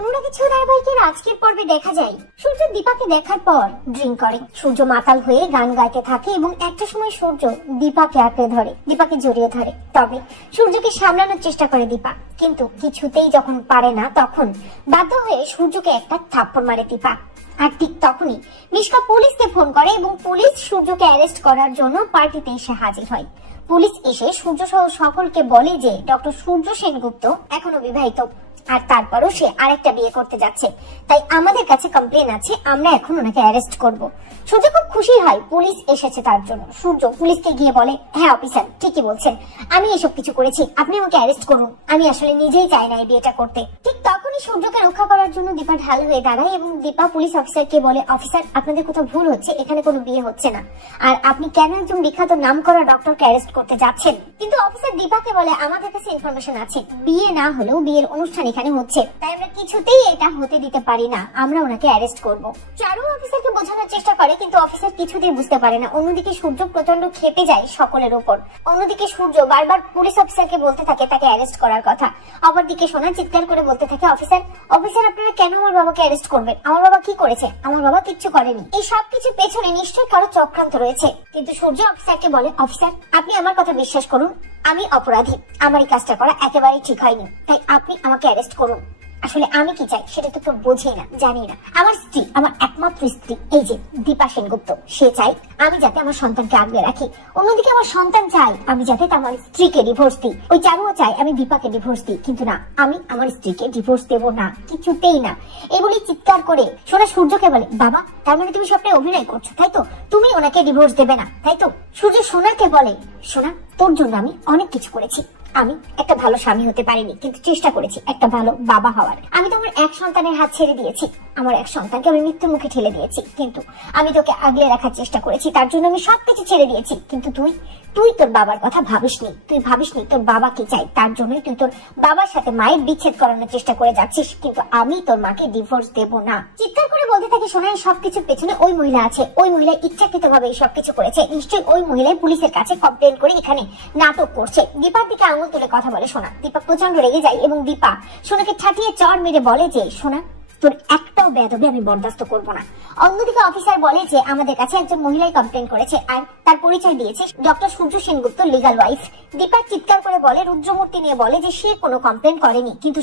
অনুরাগী ছিল ধারাবাহিকের আজকের পর্বে দেখা যায় সূর্য দীপাকে দেখার পর ড্রিঙ্ক করে। সূর্য মাতাল হয়ে গান গাইতে থাকে এবং একটা সময় সূর্য দীপাকে আঁকড়ে ধরে, দীপাকে জড়িয়ে ধরে। তবে সূর্যকে সামলানোর চেষ্টা করে দীপা, কিন্তু কিছুতেই যখন পারে না তখন বাধ্য হয়ে সূর্যকে একটা থাপ্পড় মারে দীপা। আর ঠিক তখনই মিশকা পুলিশকে ফোন করে এবং পুলিশ সূর্যকে অ্যারেস্ট করার জন্য পার্টিতে এসে হাজির হয়। পুলিশ এসে সূর্য সহ সকলকে বলে যে ডক্টর সূর্য সেনগুপ্ত এখনো বিবাহিত, আর তারপরও সে আরেকটা বিয়ে করতে যাচ্ছে, তাই আমাদের কাছে কমপ্লেন আছে, আমরা এখন ওনাকে অ্যারেস্ট করব। সূর্য খুব খুশি হয় পুলিশ এসেছে তার জন্য। সূর্য পুলিশকে গিয়ে বলে, হ্যাঁ অফিসার ঠিকই বলছেন, আমি এসব কিছু করেছি, আপনি আমাকে অ্যারেস্ট করুন, আমি আসলে নিজেই চাই না এই বিয়েটা করতে। ঠিক তখনই সূর্যকে রক্ষা করার জন্য দীপা ঢাল হয়ে দাঁড়ায় এবং দীপা পুলিশ অফিসারকে বলে, অফিসার আপনাদের কোথাও ভুল হচ্ছে, এখানে কোনো বিয়ে হচ্ছে না, আর আপনি কেন একজন বিখ্যাত নাম করা ডক্টরকে অ্যারেস্ট করতে যাচ্ছেন? কিন্তু অফিসার দীপাকে বলে, আমাদের কাছে ইনফরমেশন আছে বিয়ে না হলেও বিয়ের অনুষ্ঠান এখানে হচ্ছে, তাই আমরা কিছুতেই এটা হতে দিতে পারি না, আমরা ওনাকে অ্যারেস্ট করব। চারু অফিসারকে বোঝানোর চেষ্টা করে, কিন্তু অফিসার কিছুতেই বুঝতে পারে না। অন্যদিকে সূর্য প্রচন্ড ক্ষেপে যায় সকলের উপর। অন্যদিকে সূর্য বারবার পুলিশ অফিসারকে বলতে থাকে তাকে অ্যারেস্ট করার কথা। অপরদিকে সোনা চিৎকার করে বলতে থাকে, অফিসার অফিসার আপনারা কেন আমার বাবাকে অ্যারেস্ট করবেন? আমার বাবা কি করেছে? আমার বাবা কিচ্ছু করেনি। এই সব কিছু পেছনে নিশ্চয়ই কারো চক্রান্ত রয়েছে। কিন্তু সূর্য অফিসারকে বলে, অফিসার আপনি আমার কথা বিশ্বাস করুন, আমি অপরাধী, আমার এই কাজটা করা একেবারেই ঠিক হয়নি, তাই আপনি আমাকে অ্যারেস্ট করুন। আসলে আমি কি চাই সেটা তো কেউ বোঝেই না, জানি না। আমার স্ত্রী, আমার একমাত্র স্ত্রী এই যে দীপা সেনগুপ্ত, সে চাই আমি যাতে আমার সন্তানকে আগলে রাখি। অন্যদিকে আমার সন্তান চাই আমি যাতে আমার স্ত্রীকে ডিভোর্স দিই। ওই চারুও চাই আমি দীপাকে ডিভোর্স দিই, কিন্তু না, আমি আমার স্ত্রীকে ডিভোর্স দেবো না, কিছুতেই না। এগুলি চিৎকার করে সোনা সূর্যকে বলে, বাবা তার মানে তুমি সবটাই অভিনয় করছো তাই তো? তুমি ওনাকে ডিভোর্স দেবে না তাই তো? সূর্য সোনাকে বলে, সোনা তোর জন্য আমি অনেক কিছু করেছি, আমি একটা ভালো স্বামী হতে পারিনি, কিন্তু চেষ্টা করেছি একটা ভালো বাবা হওয়ার। আমি তো আমার এক সন্তানের হাত ছেড়ে দিয়েছি, আমার এক সন্তানকে আমি মৃত্যুর মুখে ঠেলে দিয়েছি, কিন্তু আমি তোকে আগলে রাখার চেষ্টা করেছি, তার জন্য আমি সবকিছু ছেড়ে দিয়েছি। কিন্তু তুই তোর বাবার কথা ভাবিসনি, তুই ভাবিসনি তোর বাবা কি চাই, তার জন্যই তুই তোর বাবার সাথে মায়ের বিচ্ছেদ করানোর চেষ্টা করে যাচ্ছিস, কিন্তু আমি তোর মাকে ডিভোর্স দেব না। চিৎকার করে বলতে থাকে, শোনা এই সবকিছুর পেছনে ওই মহিলা আছে, ওই মহিলা ইচ্ছাকৃত ভাবে এই সবকিছু করেছে, নিশ্চয়ই ওই মহিলাই পুলিশের কাছে কমপ্লেন করে এখানে নাটক করছে। দীপার দিকে আঙুল তুলে কথা বলে সোনা। দীপা প্রচন্ড রেগে যায় এবং দীপা সোনাকে ঠাটিয়ে চড় মেরে বলে যে, সোনা তোর একটাও বেয়াদবি আমি বরদাস্ত করবো না। অন্যদিকে অফিসার বলে যে আমাদের কাছে একজন মহিলাই কমপ্লেন করেছে, আর তার পরিচয় দিয়েছে ডক্টর সূর্য সেনগুপ্ত লিগাল ওয়াইফ। দীপা চিৎকার করে বলে, রুদ্রমূর্তি নিয়ে বলে যে সে কোনো কমপ্লেন করেনি, কিন্তু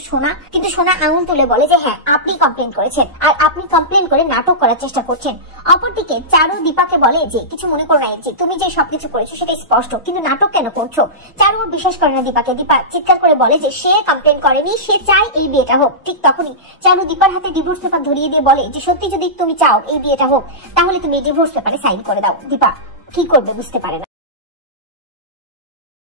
সোনা আঙুল তুলে বলে যে হ্যাঁ আপনি কমপ্লেন করেছেন, আর আপনি কমপ্লেন করে নাটক করার চেষ্টা করছেন। অপরদিকে চারু দীপাকে বলে যে কিছু মনে করো না, যে তুমি যে সবকিছু করেছো সেটা স্পষ্ট, কিন্তু নাটক কেন করছো? চারু বিশ্বাস করে না দীপাকে। দীপা চিৎকার করে বলে যে সে কমপ্লেন করেনি, সে চায় এই বিয়েটা হোক। ঠিক তখনই চারু দীপার হাতে ডিভোর্স পেপার ধরিয়ে দিয়ে বলে যে সত্যি যদি তুমি চাও এই বিয়েটা হোক, তাহলে তুমি ডিভোর্স পেপারে সাইন করে দাও। দীপা কি করবে বুঝতে পারে না।